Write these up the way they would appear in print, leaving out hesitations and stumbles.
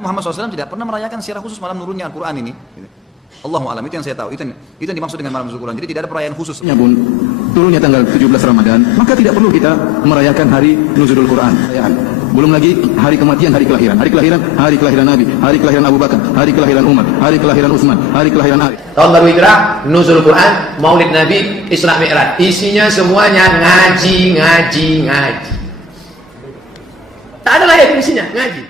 Muhammad SAW tidak pernah merayakan secara khusus malam nurunnya Al-Quran ini. Allahu a'lam, itu yang saya tahu. Itu yang dimaksud dengan malam nuzul Quran. Jadi tidak ada perayaan khusus. Ya bun, turunnya tanggal 17 Ramadan, maka tidak perlu kita merayakan hari nuzulul Quran. Belum lagi hari kematian, hari kelahiran. Hari kelahiran Nabi, hari kelahiran Abu Bakar, hari kelahiran Umar, hari kelahiran Utsman, hari kelahiran Ali. Tahun baru hijrah, nuzul Quran, Maulid Nabi, Isra Mi'raj. Isinya semuanya ngaji. Tak ada lain isinya, ngaji.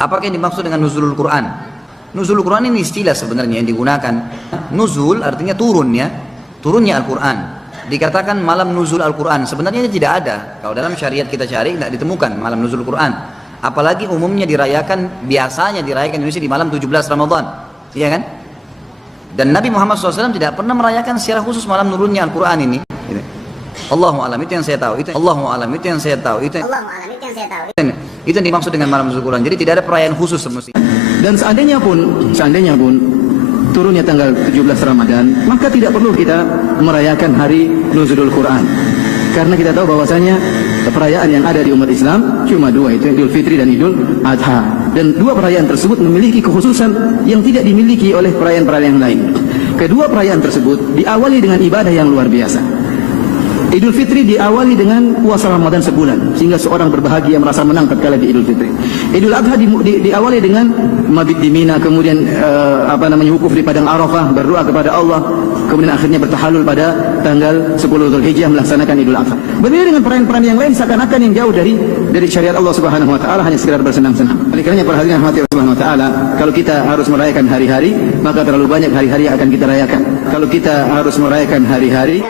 Apakah yang dimaksud dengan nuzulul Quran? Nuzulul Quran ini istilah sebenarnya yang digunakan. Nuzul artinya turunnya Al-Quran. Dikatakan malam nuzul Al-Quran, sebenarnya tidak ada. Kalau dalam syariat kita cari, tidak ditemukan malam nuzul Quran. Apalagi umumnya biasanya dirayakan di Indonesia di malam 17 Ramadan, iya kan? Dan Nabi Muhammad SAW tidak pernah merayakan secara khusus malam nurunnya Al-Quran ini. Allahu a'lam, itu yang saya tahu. Itu yang dimaksud dengan malam nuzul Quran. Jadi tidak ada perayaan khusus semestinya. Dan seandainya pun turunnya tanggal 17 Ramadan, maka tidak perlu kita merayakan hari nuzulul Quran. Karena kita tahu bahwasanya perayaan yang ada di umat Islam cuma dua, itu Idul Fitri dan Idul Adha. Dan dua perayaan tersebut memiliki kekhususan yang tidak dimiliki oleh perayaan-perayaan yang lain. Kedua perayaan tersebut diawali dengan ibadah yang luar biasa. Idul Fitri diawali dengan puasa Ramadan sebulan, sehingga seorang berbahagia merasa menang tatkala di Idul Fitri. Idul Adha diawali dengan mabit di Mina, kemudian wukuf di padang Arafah, berdoa kepada Allah, kemudian akhirnya bertahalul pada tanggal 10 Dzulhijjah melaksanakan Idul Adha. Berbeda dengan perayaan-perayaan yang lain seakan-akan yang jauh dari syariat Allah Subhanahu wa taala, hanya sekedar bersenang-senang. Oleh karenanya para hadirin rahmati Allah Subhanahu wa taala, kalau kita harus merayakan hari-hari, maka terlalu banyak hari-hari yang akan kita rayakan. Kalau kita harus merayakan hari-hari,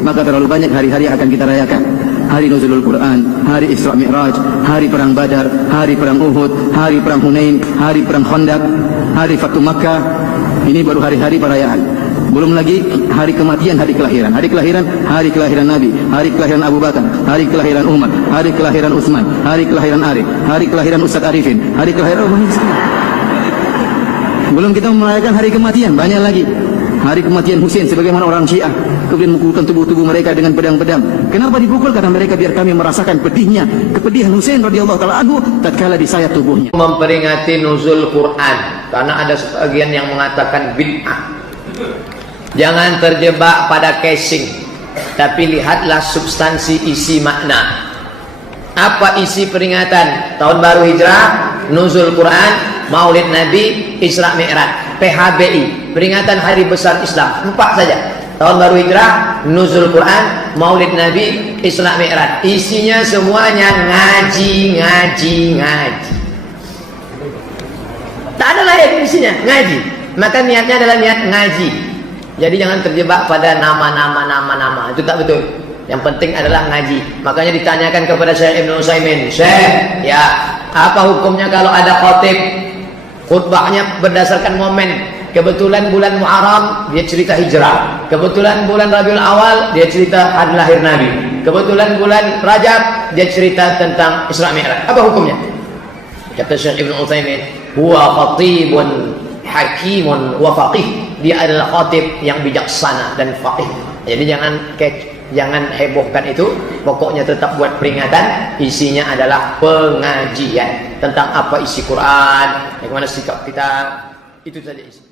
maka terlalu banyak hari-hari yang akan kita rayakan. Hari nuzulul Quran, hari Isra Mi'raj, hari perang Badar, hari perang Uhud, hari perang Hunain, hari perang Khandaq, hari Fatu Makkah. Ini baru hari-hari perayaan. Belum lagi hari kematian, hari kelahiran. Hari kelahiran Nabi, hari kelahiran Abu Bakar, hari kelahiran Umar, hari kelahiran Utsman, hari kelahiran Arif, hari kelahiran Ustadz Arifin, hari kelahiran belum kita merayakan hari kematian, banyak lagi. Hari kematian Husain sebagaimana orang Syiah kemudian memukulkan tubuh-tubuh mereka dengan pedang-pedang. Kenapa dipukul? Karena mereka biar kami merasakan kepedihan Husain radhiyallahu taala anhu tatkala disayat tubuhnya. Memperingati nuzul Quran karena ada sebagian yang mengatakan bid'ah. Jangan terjebak pada casing, tapi lihatlah substansi isi makna. Apa isi peringatan tahun baru hijrah, nuzul Quran, Maulid Nabi, Isra Mi'raj, PHBI, peringatan hari besar Islam, 4 saja. Tahun baru hijrah, nuzul Quran, Maulid Nabi, Isra Mi'raj. Isinya semuanya ngaji. Tak ada lain isinya, ngaji. Maka niatnya adalah niat ngaji. Jadi jangan terjebak pada nama. Itu tak betul. Yang penting adalah ngaji. Makanya ditanyakan kepada Syekh Ibnu Utsaimin, "Syekh, ya, apa hukumnya kalau ada khatib khutbahnya berdasarkan momen? Kebetulan bulan Muharram dia cerita hijrah, kebetulan bulan Rabiul Awal dia cerita hari lahir Nabi, kebetulan bulan Rajab dia cerita tentang Isra Mi'raj. Apa hukumnya?" Kata Syekh Ibnu Utsaimin, "Huwa khatibun hakimun wa faqih." Dia adalah khatib yang bijaksana dan faqih. Jadi jangan hebohkan itu. Pokoknya tetap buat peringatan. Isinya adalah pengajian tentang apa isi Quran, bagaimana sikap kita. Itu saja isi.